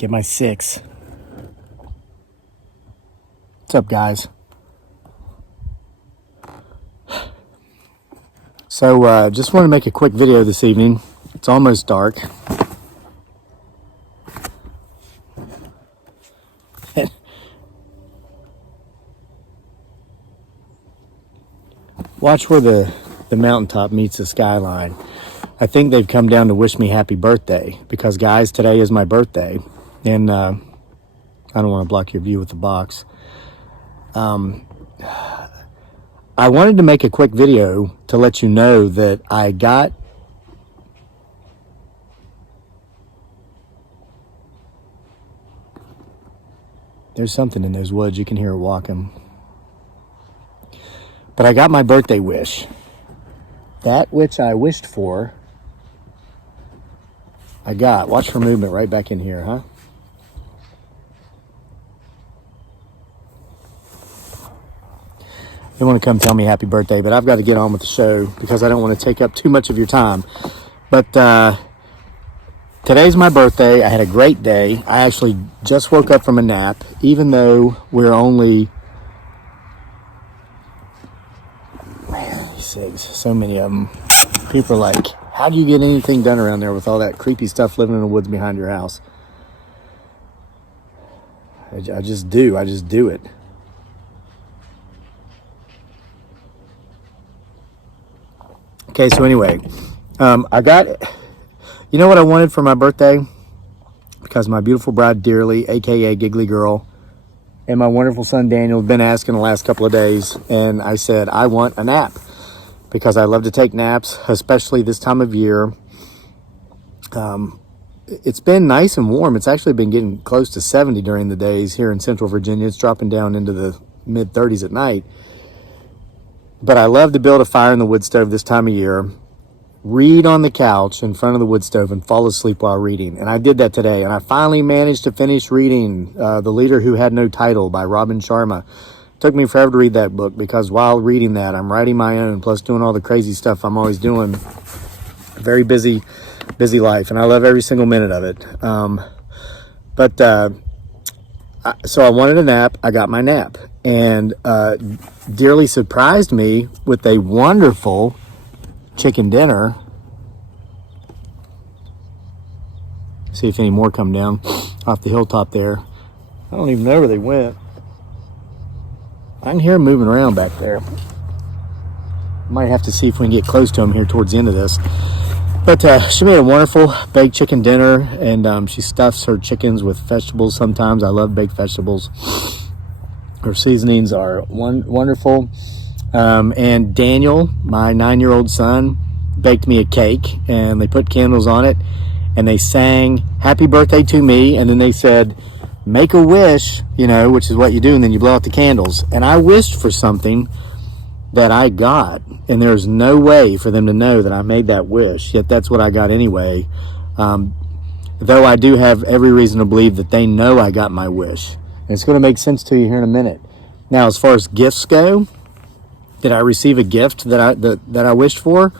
Get my 6. What's up, guys? So, just want to make a quick video this evening. It's almost dark. Watch where the mountaintop meets the skyline. I think they've come down to wish me happy birthday because, guys, today is my birthday. And I don't want to block your view with the box. I wanted to make a quick video to let you know that I got there's something in those woods. You can hear it walking. But I got my birthday wish. That which I wished for, I got. Watch for movement right back in here, huh? They want to come tell me happy birthday, but I've got to get on with the show because I don't want to take up too much of your time. But today's my birthday. I had a great day. I actually just woke up from a nap, even though we're only... Man, these things, so many of them. People are like, how do you get anything done around there with all that creepy stuff living in the woods behind your house? I just do. I just do it. Okay, so anyway, I got, you know what I wanted for my birthday? Because my beautiful bride, Dearly, a.k.a. Giggly Girl, and my wonderful son, Daniel, have been asking the last couple of days, and I said, I want a nap. Because I love to take naps, especially this time of year. It's been nice and warm. It's actually been getting close to 70 during the days here in Central Virginia. It's dropping down into the mid-30s at night. But I love to build a fire in the wood stove this time of year, read on the couch in front of the wood stove, and fall asleep while reading. And I did that today, and I finally managed to finish reading The Leader Who Had No Title by Robin Sharma. It took me forever to read that book because while reading that, I'm writing my own, plus doing all the crazy stuff I'm always doing. Very busy life, and I love every single minute of it. So I wanted a nap. I got my nap. And Dearly surprised me with a wonderful chicken dinner. See if any more come down off the hilltop there. I don't even know where they went. I can hear them moving around back there. Might have to see if we can get close to them here towards the end of this. But she made a wonderful baked chicken dinner, and she stuffs her chickens with vegetables sometimes. I love baked vegetables. Her seasonings are wonderful. And Daniel, my 9-year-old son, baked me a cake, and they put candles on it, and they sang happy birthday to me, and then they said, make a wish, you know, which is what you do, and then you blow out the candles. And I wished for something that I got, and there's no way for them to know that I made that wish, yet that's what I got anyway. Though I do have every reason to believe that they know I got my wish. And it's going to make sense to you here in a minute. Now, as far as gifts go, did I receive a gift that I wished for?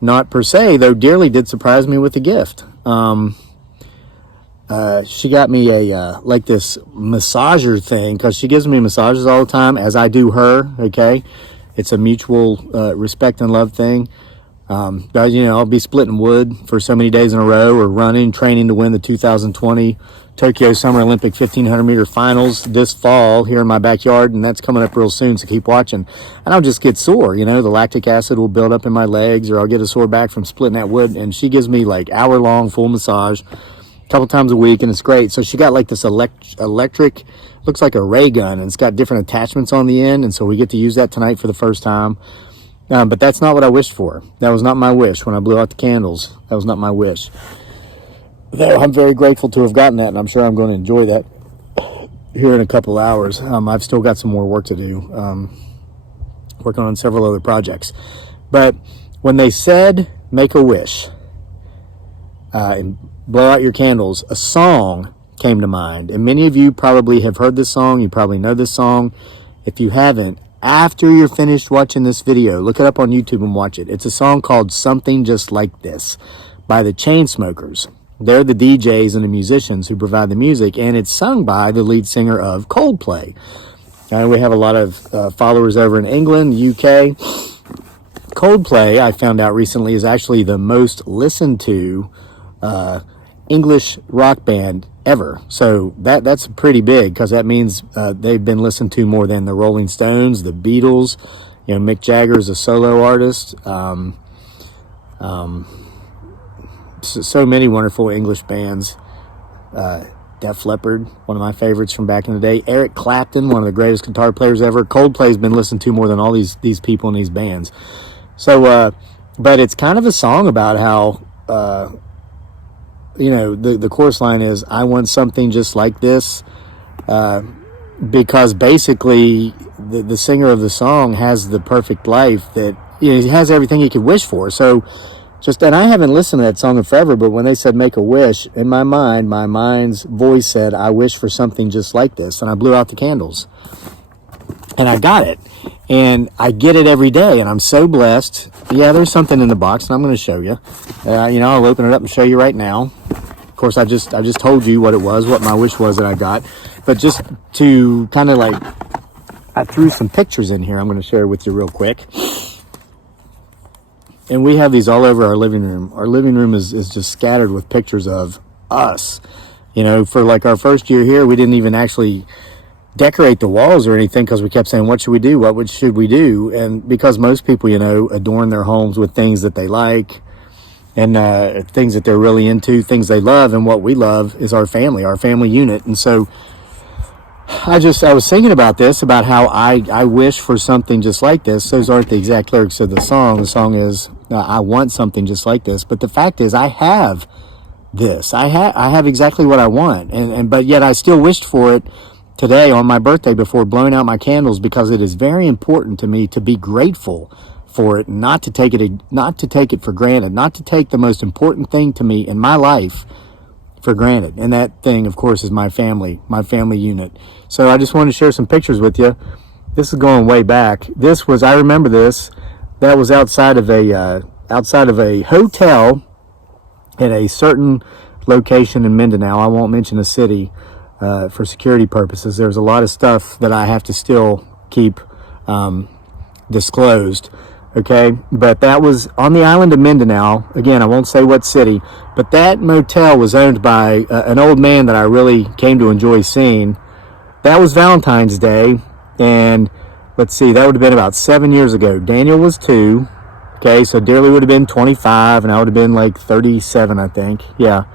Not per se, though Dearly did surprise me with a gift. She got me a like this massager thing, because she gives me massages all the time, as I do her. Okay, it's a mutual respect and love thing. But, you know, I'll be splitting wood for so many days in a row, or running, training to win the 2020 Tokyo Summer Olympic 1500 meter finals this fall here in my backyard, and that's coming up real soon, so keep watching. And I'll just get sore, you know, the lactic acid will build up in my legs, or I'll get a sore back from splitting that wood. And she gives me like hour-long full massage a couple times a week, and it's great. So she got like this electric, looks like a ray gun, and it's got different attachments on the end, and so we get to use that tonight for the first time. But that's not what I wished for. That was not my wish when I blew out the candles. That was not my wish. Though I'm very grateful to have gotten that, and I'm sure I'm going to enjoy that here in a couple hours. I've still got some more work to do, working on several other projects. But when they said, make a wish, and blow out your candles, a song came to mind. And many of you probably have heard this song. You probably know this song. If you haven't, after you're finished watching this video, look it up on YouTube and watch it. It's a song called Something Just Like This by the Chainsmokers. They're the DJs and the musicians who provide the music, and it's sung by the lead singer of Coldplay. We have a lot of followers over in England, UK. Coldplay, I found out recently, is actually the most listened to English rock band ever. So that's pretty big, because that means they've been listened to more than the Rolling Stones, the Beatles. Mick Jagger is a solo artist. So many wonderful English bands. Def Leppard, one of my favorites from back in the day. Eric Clapton, one of the greatest guitar players ever. Coldplay's been listened to more than all these people in these bands. So, but it's kind of a song about how, the chorus line is, I want something just like this, because basically the singer of the song has the perfect life that, he has everything he could wish for. So, and I haven't listened to that song in forever, but when they said make a wish, in my mind, my mind's voice said, I wish for something just like this. And I blew out the candles. And I got it. And I get it every day, and I'm so blessed. Yeah, there's something in the box, and I'm going to show you. I'll open it up and show you right now. Of course, I just told you what it was, what my wish was that I got. But just to kind of I threw some pictures in here I'm going to share with you real quick. And we have these all over our living room. Our living room is just scattered with pictures of us. For our first year here, we didn't even actually decorate the walls or anything, because we kept saying, what should we do? What should we do? And because most people, adorn their homes with things that they like, and things that they're really into, things they love. And what we love is our family unit. And so I was thinking about this, about how I wish for something just like this. Those aren't the exact lyrics of the song. The song is, I want something just like this. But the fact is, I have this. I have exactly what I want. But yet I still wished for it today on my birthday before blowing out my candles, because it is very important to me to be grateful for it, not to take it for granted, not to take the most important thing to me in my life for granted. And that thing, of course, is my family unit. So I just wanted to share some pictures with you. This is going way back. I remember this. That was outside of a hotel at a certain location in Mindanao. I won't mention the city for security purposes. There's a lot of stuff that I have to still keep disclosed. Okay, but that was on the island of Mindanao. Again, I won't say what city, but that motel was owned by an old man that I really came to enjoy seeing. That was Valentine's Day, and let's see, that would have been about 7 years ago. Daniel was 2. Okay, so Dearly would have been 25, and I would have been 37, I think. Yeah.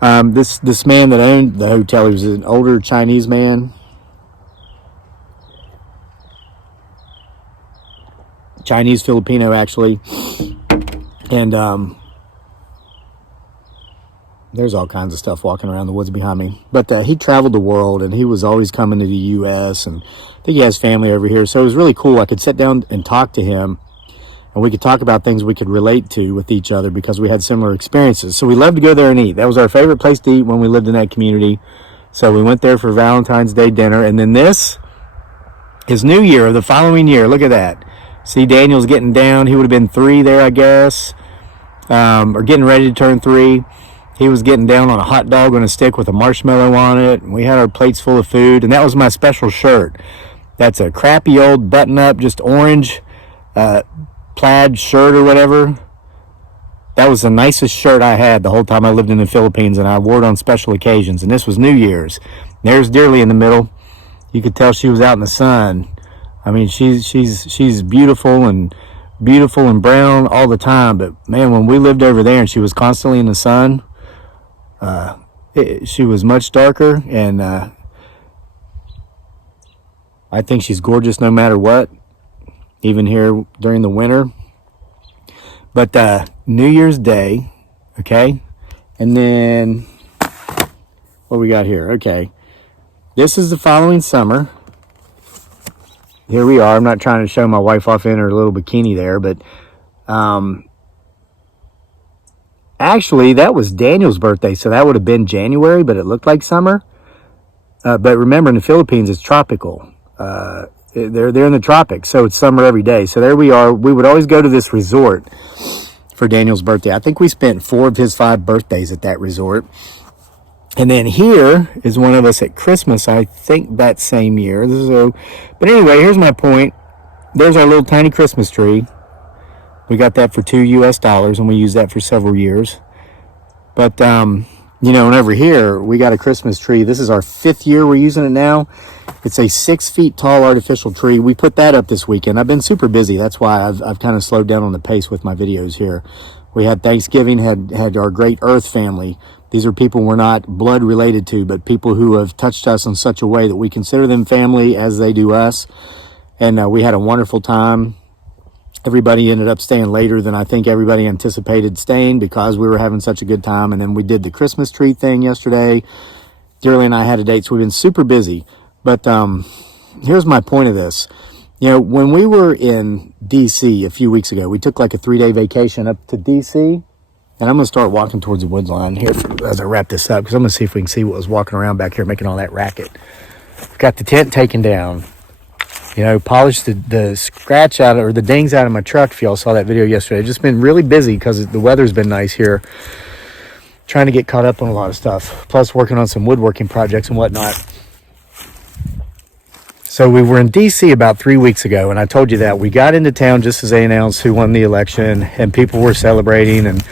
This man that owned the hotel, he was an older Chinese man. Chinese Filipino, actually. And there's all kinds of stuff walking around the woods behind me. But he traveled the world, and he was always coming to the U.S., and I think he has family over here. So it was really cool. I could sit down and talk to him, and we could talk about things we could relate to with each other because we had similar experiences. So we loved to go there and eat. That was our favorite place to eat when we lived in that community. So we went there for Valentine's Day dinner. And then this is New Year, the following year. Look at that. See, Daniel's getting down. He would have been 3 there, I guess, or getting ready to turn 3. He was getting down on a hot dog on a stick with a marshmallow on it. And we had our plates full of food, and that was my special shirt. That's a crappy old button-up, just orange plaid shirt or whatever. That was the nicest shirt I had the whole time I lived in the Philippines, and I wore it on special occasions. And this was New Year's. There's Dearly in the middle. You could tell she was out in the sun. I mean, she's beautiful and brown all the time. But man, when we lived over there and she was constantly in the sun, she was much darker. And I think she's gorgeous no matter what, even here during the winter. But New Year's Day, okay, and then what we got here? Okay, this is the following summer. Here we are. I'm not trying to show my wife off in her little bikini there, but actually that was Daniel's birthday, so that would have been January, but it looked like summer. But remember, in the Philippines, it's tropical. They're in the tropics, so it's summer every day. So there we are. We would always go to this resort for Daniel's birthday. I think we spent 4 of his 5 birthdays at that resort. And then here is one of us at Christmas, I think that same year. But anyway, here's my point. There's our little tiny Christmas tree. We got that for $2 US, and we used that for several years. But, you know, and over here, we got a Christmas tree. This is our 5th year we're using it now. It's a 6 feet tall artificial tree. We put that up this weekend. I've been super busy. That's why I've kind of slowed down on the pace with my videos here. We had Thanksgiving, had our Great Earth family. These are people we're not blood related to, but people who have touched us in such a way that we consider them family as they do us. And we had a wonderful time. Everybody ended up staying later than I think everybody anticipated staying because we were having such a good time. And then we did the Christmas tree thing yesterday. Dearly and I had a date, so we've been super busy. But here's my point of this. You know, when we were in D.C. a few weeks ago, we took like a 3-day vacation up to D.C. And I'm going to start walking towards the woods line here as I wrap this up, because I'm going to see if we can see what was walking around back here making all that racket. We've got the tent taken down. You know, polished the scratch out, or the dings out of my truck, if y'all saw that video yesterday. I've just been really busy because the weather's been nice here. Trying to get caught up on a lot of stuff. Plus working on some woodworking projects and whatnot. So we were in D.C. about 3 weeks ago, and I told you that. We got into town just as they announced who won the election, and people were celebrating, and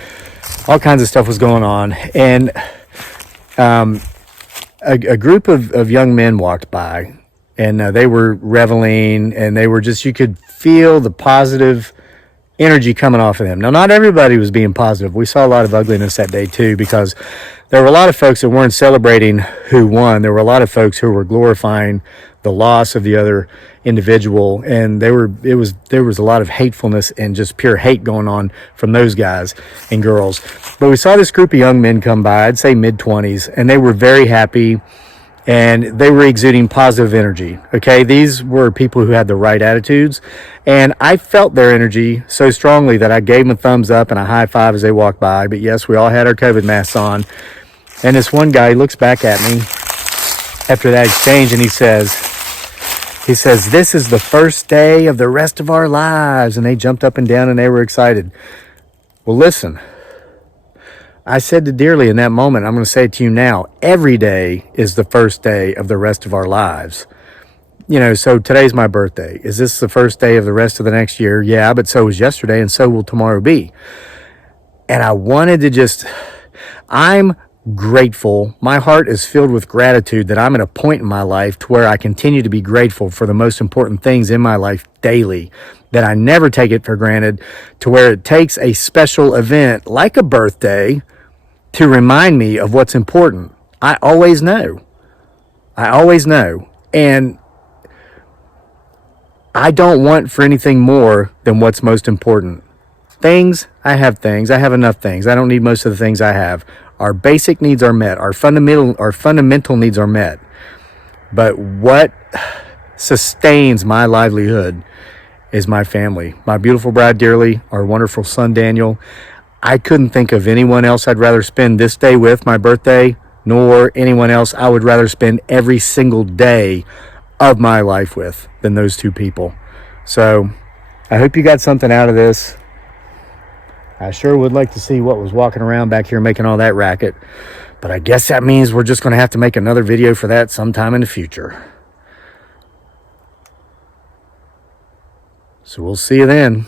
all kinds of stuff was going on. And a group of young men walked by, and they were reveling, and they were just, you could feel the positive energy coming off of them. Now, not everybody was being positive. We saw a lot of ugliness that day too, because there were a lot of folks that weren't celebrating who won. There were a lot of folks who were glorifying the loss of the other individual, and there was a lot of hatefulness and just pure hate going on from those guys and girls. But we saw this group of young men come by, I'd say mid-20s, and they were very happy, and they were exuding positive energy. Okay, these were people who had the right attitudes, and I felt their energy so strongly that I gave them a thumbs up and a high five as they walked by. But yes, we all had our COVID masks on, and this one guy looks back at me after that exchange, and he says, "This is the first day of the rest of our lives." And they jumped up and down and they were excited. Well, listen, I said to Dearly in that moment, I'm going to say it to you now, every day is the first day of the rest of our lives. You know, so today's my birthday. Is this the first day of the rest of the next year? Yeah, but so was yesterday, and so will tomorrow be. And I wanted to I'm grateful. My heart is filled with gratitude that I'm at a point in my life to where I continue to be grateful for the most important things in my life daily, that I never take it for granted, to where it takes a special event like a birthday to remind me of what's important. I always know. And I don't want for anything more than what's most important. Things, I have enough things. I don't need most of the things I have. Our basic needs are met. Our fundamental needs are met. But what sustains my livelihood is my family. My beautiful bride, Dearly, our wonderful son, Daniel. I couldn't think of anyone else I'd rather spend this day with, my birthday, nor anyone else I would rather spend every single day of my life with than those two people. So I hope you got something out of this. I sure would like to see what was walking around back here making all that racket. But I guess that means we're just going to have to make another video for that sometime in the future. So we'll see you then.